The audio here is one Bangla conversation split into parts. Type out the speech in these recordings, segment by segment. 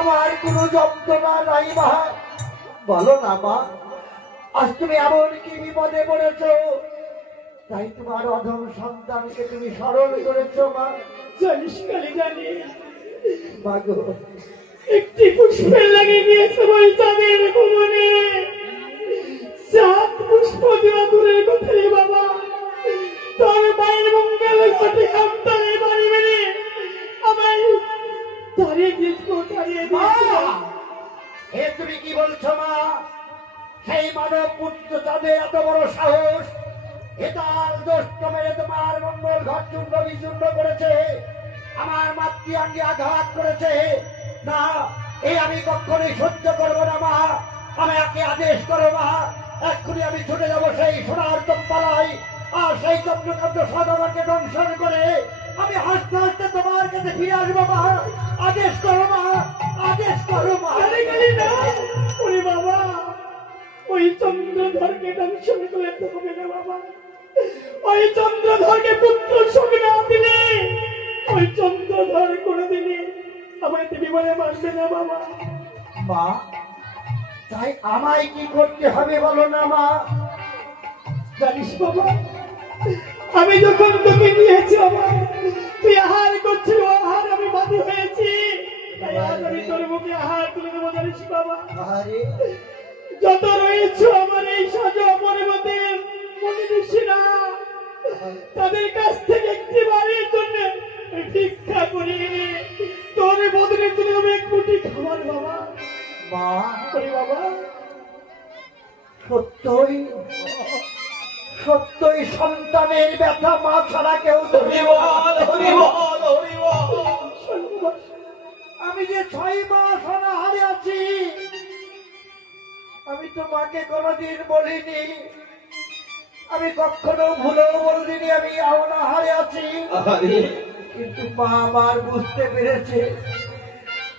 আমার কোনো যন্ত্রণা নাই মা। বলো না মা, আজ তুমি এমন কি বিপদে পড়েছো তাই তোমার অধম সন্তানকে তুমি স্মরণ করেছো মা? জানিস কালি জানি মাগো, একটি পুষ্পের লাগে গিয়েছে ওই চাঁদের ভুবনে। সাত পুষ্প দেওয়া দূরের কথা রে বাবা, তোর মায়ের মঙ্গল ঘটে সন্তানের বাড়ি বেড়ে আমার তারিয়ে দিয়েছো, তারিয়ে দিয়েছো। এ তুমি কি বলছো মা? সেই মানব পুত্র তাদের এত বড় সাহস, এটার দোষ্ট মেরে তোমার মঙ্গল ঘর চূর্ণ বিচূর্ণ করেছে, আমার মাতৃয়াঙ্গে আঘাত করেছে। না, এই আমি কখনোই সহ্য করবো না মা। আমাকে আদেশ করো মা, এক্ষুনি আমি ছুটে যাবো সেই সোনার চম্পালাই, আর সেই চন্দ্রকান্ত সদরকে দংশন করে আমি হাসতে হাসতে তোমার কাছে ফিরে আসবো মা। আদেশ করো মা, আদেশ করো মা। ওরে বাবা, ওই চন্দ্রধরকে দংশন করে তো হবে না বাবা। ওই চন্দ্রধরকে পুত্র সঙ্গে না দিলে ওই চন্দ্রধর কোনোদিনই আমায় বিমানে মারবে না বাবা। মা, তাই আমায় কি করতে হবে বলো না মা? জানিস বাবা, আমি যখন তোকে নিয়েছি বাবা, তুই আহার করছিল, আহার আমি বাধ্য হয়েছি, তাই আজ আমি তোর মুখে আহার তুলে দেবো জানিস বাবা। যত রয়েছে আমার এই সাজ পরিবর্তের মনে ঋষিরা, তাদের কাছ থেকে একটি বাড়ির জন্য ভিক্ষা করি তোর বদলে তুলে দেবো এক মুঠি খাবার বাবা। মা, বাবা সত্যই সত্যই সন্তানের ব্যথা মা ছাড়া কেউ আমি যে 6 মাস অনাহারে আছি, আমি তো মাকে কোনোদিন বলিনি, আমি কখনো ভুলেও বলিনি আমি অনাহারে আছি। কিন্তু মা আমার বুঝতে পেরেছে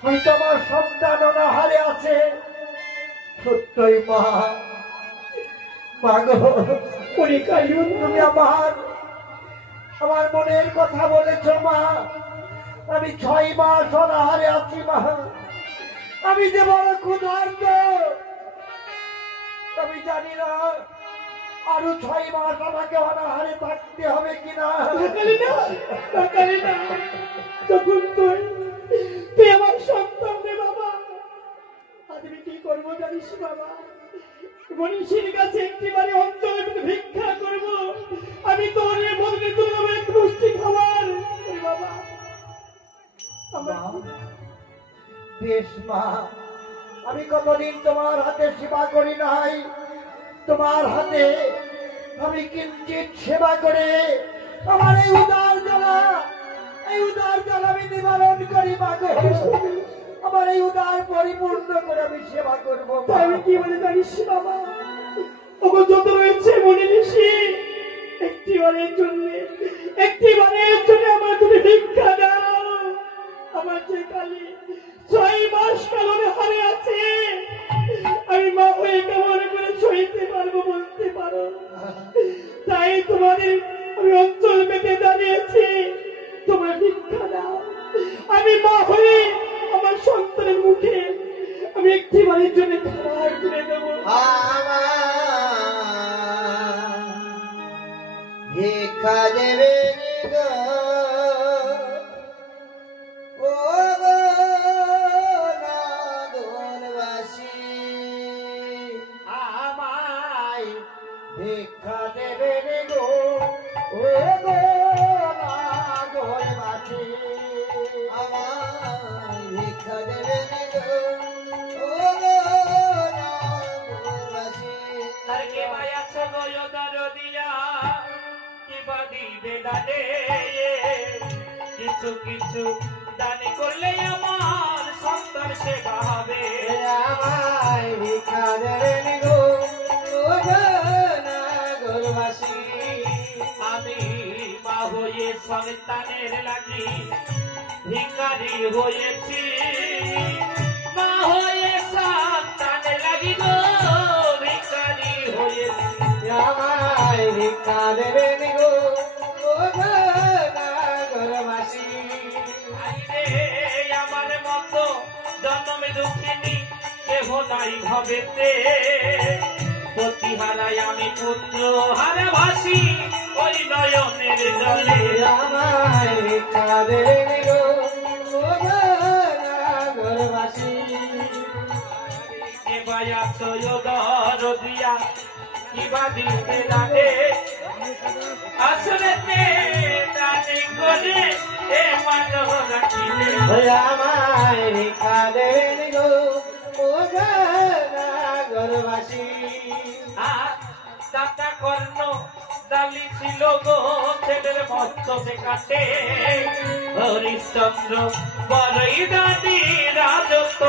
হয়তো আমার সন্তান অনাহারে আছে। সত্যই মা, মাগো তুমি আমার মনের কথা বলেছ মা। আমি 6 মাস অনাহারে আছি মা। আমি যে বড় ক্ষুধার্ত, আমি জানি না আরো 6 মাস আমাকে অনাহারে থাকতে হবে কিনা। তখন তুই আমার সন্তান রে বাবা, আমি কি করবো জানিস বাবা? মনীষীর কাছে একটিবারে অঞ্চলে ভিক্ষা করবো, আমি তোর বদলে তুলব এক মুষ্টি খাবার বাবা। বেশ মা, আমি কতদিন তোমার হাতে সেবা করি নাই, তোমার হাতে আমি কিঞ্চিত সেবা করে আমার এই উদার জ্বালা আমি নিবারণ করি মাগো। আমার এই উদার পরিপূর্ণ করে আমি সেবা করবো। আমি কি বলে জানিস বাবা, ওগো যত রয়েছে মনে ঋষি, একটিবারের জন্য আমার তুমি ভিক্ষা দাও। আমার যে কালী 6 মাস কালনে হারে আছে, আমি মা হয়ে কেমন করে সইতে পারবো বলতে পারো? তাই তোমাদের আমি অঞ্চল পেতে দাঁড়িয়েছি, তোমরা ভিক্ষা দাও। আমি মা হয়ে আমার সন্তানের মুখে আমি একটিবারের জন্য খাবার তুলে দেবো। ভিক্ষা দেবে ভিক্ষা দেবেন গো, ও গো নাগরবাসী, আমায় ভিক্ষা দেবেন গো, ও গো নাগরবাসী। আর কে মায়াছ গো দরদিয়া, কি বাদিবে দানে, কিছু কিছু দান করলে আমার সন্তান সেবা হবে। আমায় ভিক্ষা দেবেন গো, ও গো নাগরবাসী, আমি মা হয়ে সন্তানের লাগি ভিখারি হয়েছি, মা হয়ে সন্তানের লাগি গো ভিখারি হয়েছি। আমায় ভিক্ষা দেবেন গো, ও গো নাগরবাসী, আমার মতো জন তাই ভাবেতে প্রতিহারায় আমি পুত্র হারা ভাসি ওই নয়নের জলে আমায় কাদের গো ঘরবাসী এবায়া সৈয়দর দিয়া কিবা দিতে জানে আসলেতে জানে করে এ মানব রাখিলে আমায় কাদের গো ঘরবাসী আর দাতা কর্ণ দালি ছিল গো ছেলের মস্তকে কাটে হরিশ্চন্দ্র বড়ই দাদি রাজত্ব